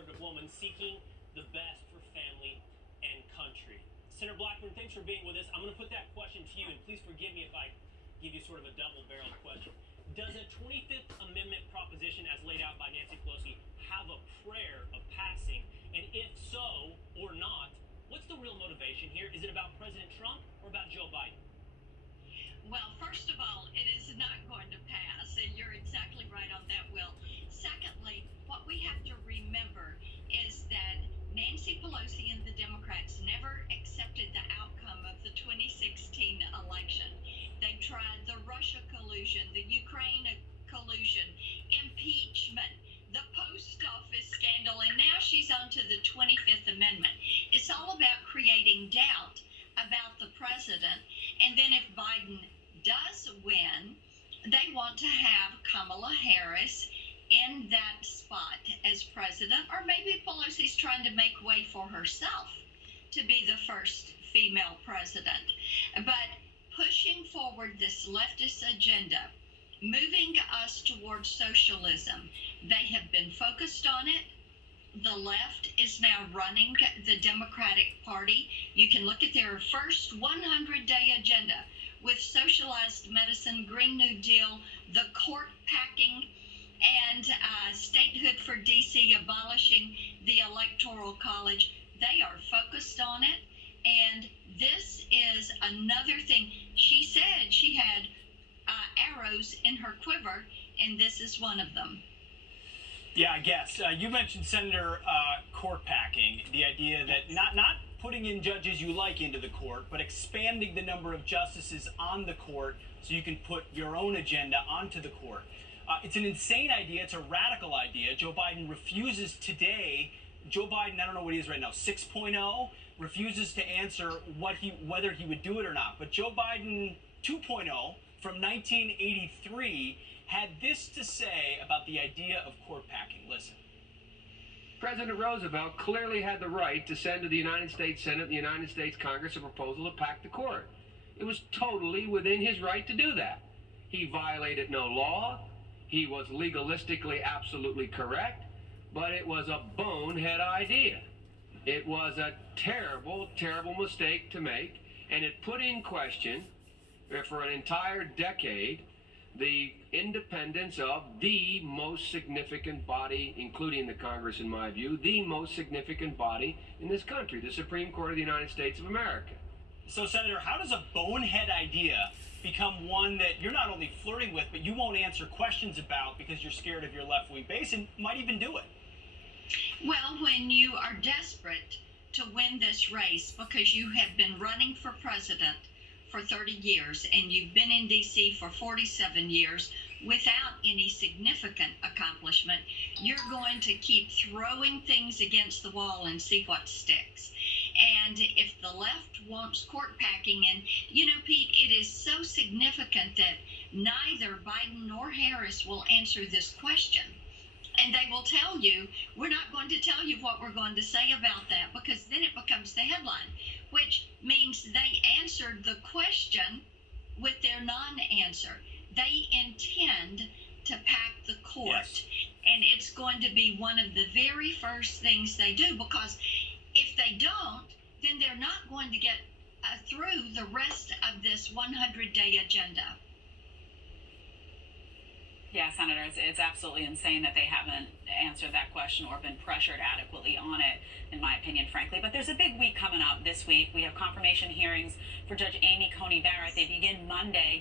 conservative woman seeking the best for family and country. Senator Blackburn, thanks for being with us. I'm going to put that question to you, and please forgive me if I give you sort of a double-barreled question. Does a 25th Amendment proposition as laid out by Nancy Pelosi have a prayer of passing? And if so or not, what's the real motivation here? Is it about President Trump or about Joe Biden? Well, first of all, it is not going to pass, and you're exactly right on that, Will. Secondly, what we have to remember is that Nancy Pelosi and the Democrats never accepted the outcome of the 2016 election. They tried the Russia collusion, the Ukraine collusion, impeachment, the post office scandal, and now she's on to the 25th Amendment. It's all about creating doubt about the president, and then if Biden does win, they want to have Kamala Harris in that spot as president, or maybe Pelosi's trying to make way for herself to be the first female president. But pushing forward this leftist agenda, moving us towards socialism, they have been focused on it. The left is now running the Democratic Party. You can look at their first 100-day agenda with socialized medicine, Green New Deal, the court packing, and statehood for D.C., abolishing the Electoral College. They are focused on it, and this is another thing. She said she had arrows in her quiver, and this is one of them. Yeah, I guess. You mentioned, Senator, court packing, the idea that not putting in judges you like into the court, but expanding the number of justices on the court so you can put your own agenda onto the court. It's an insane idea. It's a radical idea. Joe Biden refuses today. Joe Biden, I don't know what he is right now, 6.0, refuses to answer whether he would do it or not. But Joe Biden 2.0 from 1983 had this to say about the idea of court packing. Listen. President Roosevelt clearly had the right to send to the United States Senate and the United States Congress a proposal to pack the court. It was totally within his right to do that. He violated no law. He was legalistically absolutely correct, but it was a bonehead idea. It was a terrible, terrible mistake to make, and it put in question, for an entire decade, the independence of the most significant body, including the Congress, in my view, the most significant body in this country, the Supreme Court of the United States of America. So, Senator, how does a bonehead idea become one that you're not only flirting with, but you won't answer questions about because you're scared of your left-wing base and might even do it? Well, when you are desperate to win this race because you have been running for president for 30 years and you've been in D.C. for 47 years without any significant accomplishment, you're going to keep throwing things against the wall and see what sticks. And if the left wants court packing, and you know, Pete, it is so significant that neither Biden nor Harris will answer this question. And they will tell you, we're not going to tell you what we're going to say about that, because then it becomes the headline, which means they answered the question with their non-answer. They intend to pack the court. Yes. And it's going to be one of the very first things they do, because if they don't, then they're not going to get through the rest of this 100-day agenda. Yeah, Senator, it's absolutely insane that they haven't answered that question or been pressured adequately on it, in my opinion, frankly. But there's a big week coming up this week. We have confirmation hearings for Judge Amy Coney Barrett. They begin Monday.